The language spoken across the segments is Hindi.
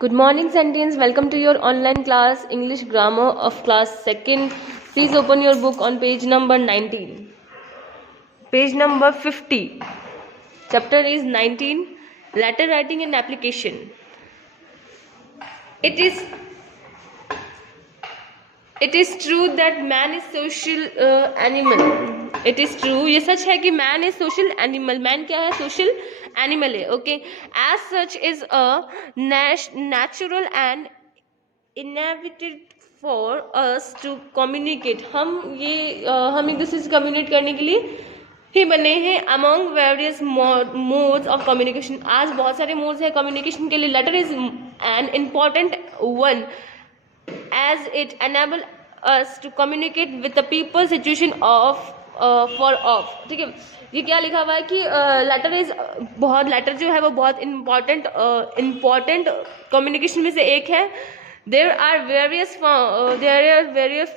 Good morning, Sentience. Welcome to your online class, English Grammar of class 2nd. Please open your book on page number 19. Page number 50. Chapter is 19, Letter Writing and Application. It is true that man is social animal. It is true, ये सच है कि man is social animal. Man क्या है? Social animal है. Okay. As such is a natural and inevitable for us to communicate. हम एक दूसरे से कम्युनिकेट करने के लिए ही बने हैं. among various modes of communication. आज बहुत सारे modes हैं communication के लिए. letter is an important one as it enable us to communicate with the people situation of for of. ठीक है, ये क्या लिखा हुआ है कि लेटर जो है वो बहुत इम्पॉर्टेंट कम्युनिकेशन में से एक है. there are various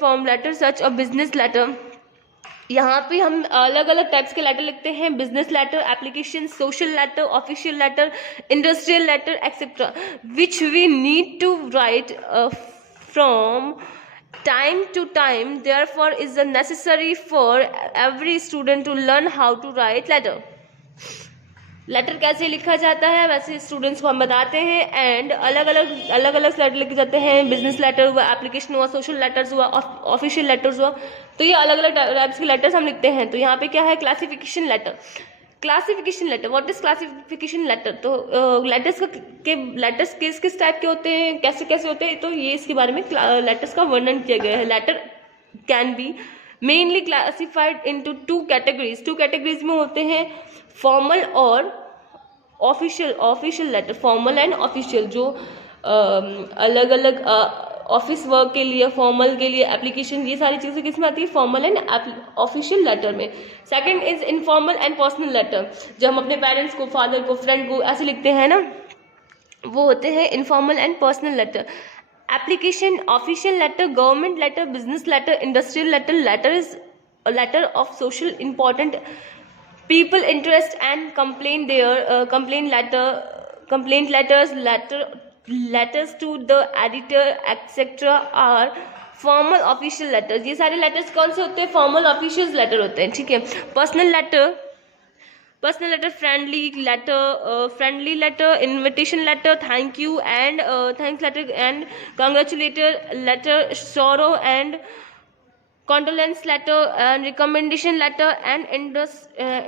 form letter such a business letter. यहाँ पे हम अलग अलग टाइप्स के लेटर लिखते हैं. Business letter, application, social letter, official letter, industrial letter etcetera, which we need to write from time to time. Therefore is necessary for every student to learn how to write letter. Letter कैसे लिखा जाता है वैसे स्टूडेंट्स को हम बताते हैं. एंड अलग अलग लेटर लिखे जाते हैं. बिजनेस लेटर हुआ, एप्लीकेशन हुआ, सोशल लेटर्स हुआ, ऑफिशियल लेटर्स हुआ. तो ये अलग अलग टाइप्स के लेटर्स हम लिखते हैं. तो यहाँ पे क्या है? Classification letter. Classification letter, what is classification letter? तो लेटर्स किस टाइप के होते हैं, कैसे कैसे होते हैं, तो ये इसके बारे में लेटर्स का वर्णन किया गया है. Letter can be mainly classified into two categories. Two categories में होते हैं फॉर्मल और official letter. Formal and official, जो अलग अलग ऑफिस वर्क के लिए, फॉर्मल के लिए, एप्लीकेशन, ये सारी चीज़ें किस में आती है? फॉर्मल एंड ऑफिशियल लेटर में. Second is informal and personal letter. जब हम अपने पेरेंट्स को, फादर को, फ्रेंड को ऐसे लिखते हैं ना, वो होते हैं informal and personal letter. Application, official letter, government letter, business letter, industrial letter. Letter is letter of social important people interest and complaint letters to the editor etc are formal official letters. ये सारे letters कौन से होते हैं? formal official letter होते हैं. ठीक है. personal letter, friendly letter, invitation letter, thank you and thanks letter and congratulator letter, sorrow and condolence letter and recommendation letter and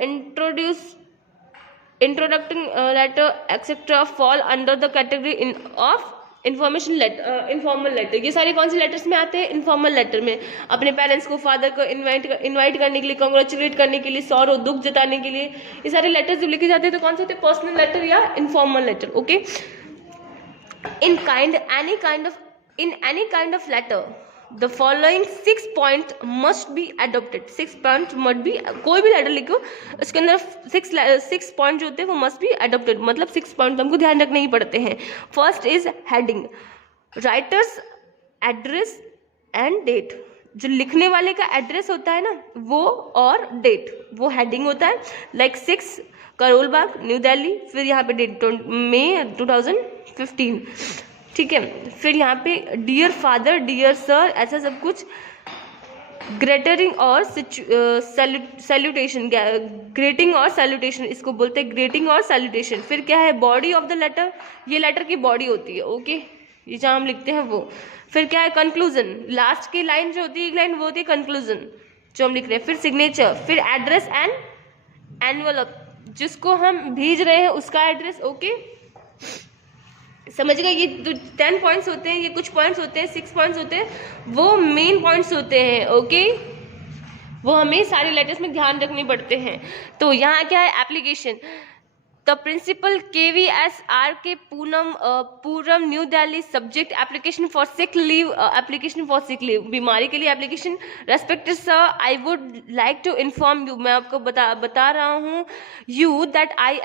introducing letter etc fall under the category of information letter, informal letter. ये सारे कौन से लेटर्स में आते हैं? इनफॉर्मल लेटर में. अपने पेरेंट्स को, फादर को इनवाइट करने के लिए, कॉन्ग्रेचुलेट करने के लिए, सॉरो, दुख जताने के लिए, ये सारे लेटर्स जब लिखे जाते हैं तो कौन से होते हैं? पर्सनल लेटर या informal letter. Okay. in any kind of letter the following 6 points must be adopted. 6 points must be, कोई भी लेटर लिखो उसके अंदर 6 पॉइंट जो होते हैं वो मस्ट बी अडोप्टेड. मतलब 6 पॉइंट हमको ध्यान रखने ही पड़ते हैं. First is heading, writer's address and date. जो लिखने वाले का एड्रेस होता है ना वो, और डेट, वो हेडिंग होता है. Like 6 Karol Bagh, new Delhi. फिर यहाँ पे डेट मई 2015. ठीक है. फिर यहाँ पे डियर फादर, डियर सर, ऐसा सब कुछ. ग्रेटिंग और सैल्यूटेशन, ग्रेटिंग और सैल्यूटेशन इसको बोलते हैं, ग्रेटिंग और सैल्यूटेशन. फिर क्या है? बॉडी ऑफ द लेटर, ये लेटर की बॉडी होती है. ओके. ये जहाँ हम लिखते हैं वो. फिर क्या है? कंक्लूजन, लास्ट की लाइन जो होती है, एक लाइन वो होती है कंक्लूजन जो हम लिख रहे हैं. फिर सिग्नेचर, फिर एड्रेस एंड एनवलप, जिसको हम भेज रहे हैं उसका एड्रेस. ओके. समझ गए? ये 10 पॉइंट्स होते हैं, ये कुछ पॉइंट्स होते हैं, 6 पॉइंट्स होते हैं, वो मेन पॉइंट्स होते हैं. ओके. वो हमें सारे लेटर्स में ध्यान रखने पड़ते हैं. तो यहाँ क्या है? Application. The principal KVSRK Poonam New Delhi. Subject application for sick leave, बीमारी के लिए एप्लीकेशन. Respected sir, I would like to inform you, मैं आपको बता रहा हूँ you that I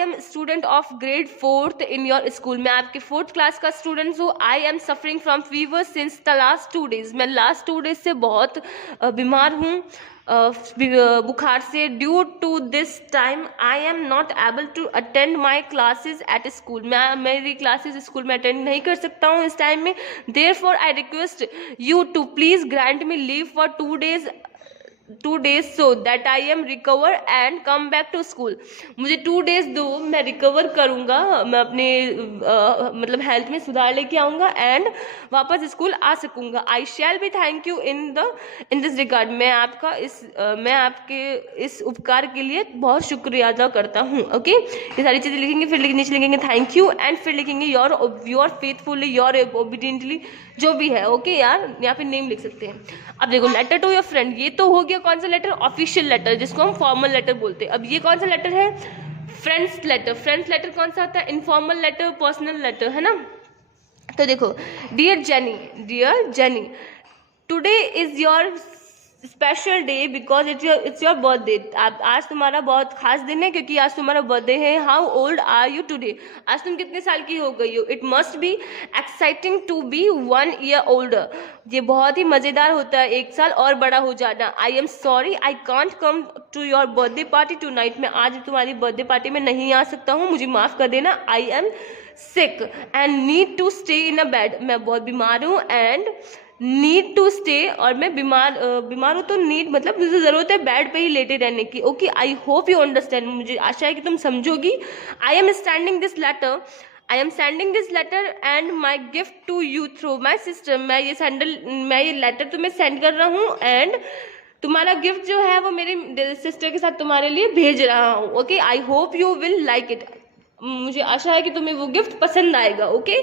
am student of grade 4th in your school. मैं आपके 4th क्लास का स्टूडेंट हूँ. I am suffering from fever since the last 2 days. मैं लास्ट 2 days से बहुत बीमार हूँ. बुखार से। Due to this time I am not able to attend my classes at school, मैं मेरी क्लासेज स्कूल में अटेंड नहीं कर सकता हूँ इस टाइम में। Therefore I request you to please grant me leave for 2 days so that I am recover and come back to school। मुझे 2 days दो, मैं रिकवर करूँगा, मैं अपने मतलब हेल्थ में सुधार लेके आऊँगा एंड वापस स्कूल आ सकूँगा। I shall be thank you in this regard, मैं आपके इस उपकार के लिए बहुत शुक्रिया अदा करता हूँ। ओके, ये सारी चीज़ें लिखेंगे, फिर नीचे लिखेंगे थैंक यू एंड फिर लिखेंगे योर फेथफुली, योर ओबीडियंटली, जो भी है। ओके यार, यहाँ पे नेम लिख सकते हैं। अब देखो लेटर टू योर फ्रेंड, ये तो हो गया कौन सा लेटर, ऑफिशियल लेटर जिसको हम फॉर्मल लेटर बोलते हैं। अब ये कौन सा लेटर है, फ्रेंड्स लेटर। फ्रेंड्स लेटर कौन सा आता है, इनफॉर्मल लेटर, पर्सनल लेटर, है ना। तो देखो, dear Jenny, today is your special day because it's your birthday. आज तुम्हारा बहुत खास दिन है क्योंकि आज तुम्हारा बर्थडे है। How old are you today, आज तुम कितने साल की हो गई हो। It must be exciting to be 1 year older, ये बहुत ही मज़ेदार होता है 1 साल और बड़ा हो जाना। I am sorry I can't come to your birthday party tonight, मैं आज तुम्हारी बर्थडे पार्टी में नहीं आ सकता हूँ, मुझे माफ़ कर देना। I am sick and need to stay in a bed, मैं बहुत बीमार हूँ एंड नीड टू स्टे, और मैं बीमार हूँ तो नीड मतलब मुझे ज़रूरत है बेड पे ही लेटे रहने की। Okay, I hope you understand, मुझे आशा है कि तुम समझोगी। I am sending this letter and my gift to you through my sister, मैं ये लेटर तुम्हें सेंड कर रहा हूँ एंड तुम्हारा गिफ्ट जो है वो मेरी सिस्टर के साथ तुम्हारे लिए भेज रहा हूँ। Okay, I hope you will like it, मुझे आशा है कि तुम्हें वो गिफ्ट पसंद आएगा। ओके,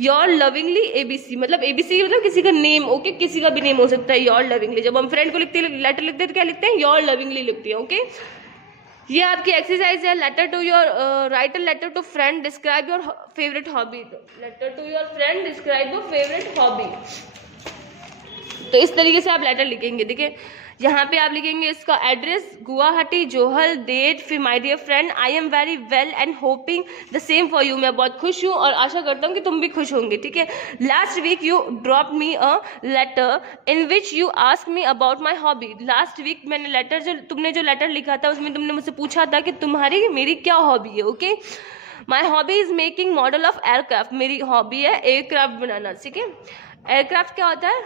योर लविंगली ABC, मतलब ABC मतलब किसी का नेम। ओके, किसी का भी नेम हो सकता है। योर लविंगली, जब हम फ्रेंड को लिखते हैं, लेटर लिखते हैं तो क्या लिखते हैं, योर लविंगली लिखते हैं। ओके, ये आपकी एक्सरसाइज है। Letter to your write a letter to friend, describe your favourite hobby. Letter to your friend, describe your favourite hobby. तो इस तरीके से आप लेटर लिखेंगे। देखिए यहाँ पे आप लिखेंगे इसका एड्रेस, गुवाहाटी, जोहल, डेट, फिर my dear friend, I am very well and hoping the same for you, मैं बहुत खुश हूँ और आशा करता हूँ कि तुम भी खुश होंगे। ठीक है, last week you drop me a letter in which you ask me about my hobby. Last week मैंने तुमने जो लेटर लिखा था उसमें तुमने मुझसे पूछा था कि मेरी क्या हॉबी है। Okay, my hobby is making model of aircraft, मेरी हॉबी है एयरक्राफ्ट बनाना। ठीक है, एयरक्राफ्ट क्या होता है,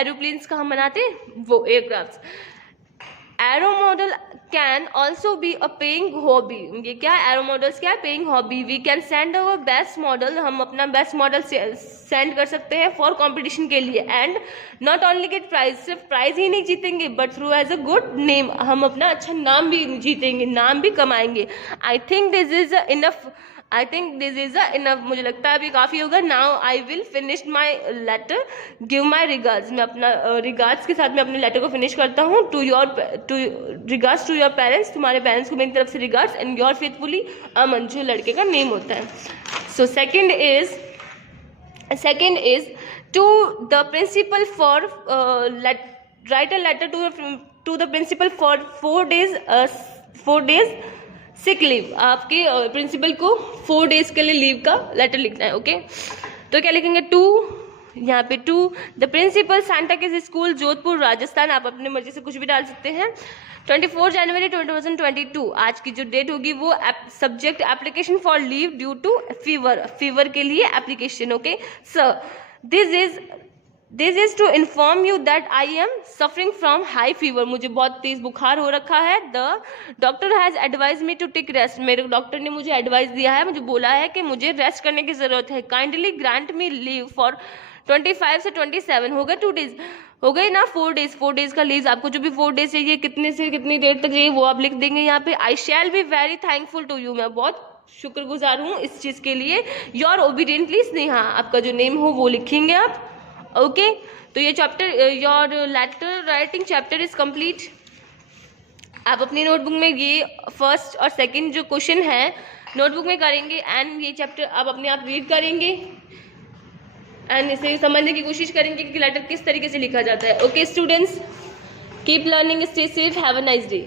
एरोप्लेन्स का हम बनाते हैं वो aircraft. Aero model can also be a paying hobby, ये क्या एरो मॉडल्स क्या है, paying hobby. We can send our best model, हम अपना बेस्ट मॉडल सेंड कर सकते हैं फॉर कॉम्पिटिशन के लिए। And not only get prize, सिर्फ प्राइज ही नहीं जीतेंगे but through as a good name, हम अपना अच्छा नाम भी जीतेंगे, नाम भी कमाएंगे। I think this is enough, मुझे लगता है अभी काफ़ी होगा। Now I will finish my letter, give my regards, मैं अपना रिगार्ड्स के साथ मैं अपने लेटर को फिनिश करता हूँ। रिगार्ड्स टू योर पेरेंट्स, तुम्हारे पेरेंट्स को मेरी तरफ से regards and your faithfully Aman, जो लड़के का नेम होता है। So second is to the principal for write a letter to the principal for 4 days sick leave, आपके प्रिंसिपल को 4 days के लिए लीव का लेटर लिखना है। ओके, तो क्या लिखेंगे, यहाँ पे to the principal Santa Kids School, Jodhpur, Rajasthan. आप अपने मर्जी से कुछ भी डाल सकते हैं। 24 जनवरी 2022 आज की जो डेट होगी वो subject application for leave due to fever के लिए application. Okay sir, this is to inform you that I am suffering from high fever, मुझे बहुत तेज बुखार हो रखा है। The doctor has advise me to take rest, मेरे डॉक्टर ने मुझे एडवाइस दिया है, मुझे बोला है कि मुझे रेस्ट करने की ज़रूरत है। Kindly grant me leave for 25 से 27, हो गए 2 days, हो गए ना 4 days का लीव। आपको जो भी 4 days चाहिए, कितने से कितनी देर तक चाहिए, वो आप लिख देंगे यहाँ पे। I shall be very thankful to you, मैं बहुत शुक्रगुजार हूँ इस चीज़ के लिए। योर ओबीडियंटली स्नेहा, आपका जो नेम हो वो लिखेंगे आप। ओके, तो ये chapter, your letter writing chapter is complete. आप अपनी नोटबुक में ये फर्स्ट और सेकंड जो क्वेश्चन है नोटबुक में करेंगे एंड ये चैप्टर आप अपने आप रीड करेंगे एंड इसे समझने की कोशिश करेंगे कि लेटर किस तरीके से लिखा जाता है। Okay students, keep learning, stay safe, have a nice day.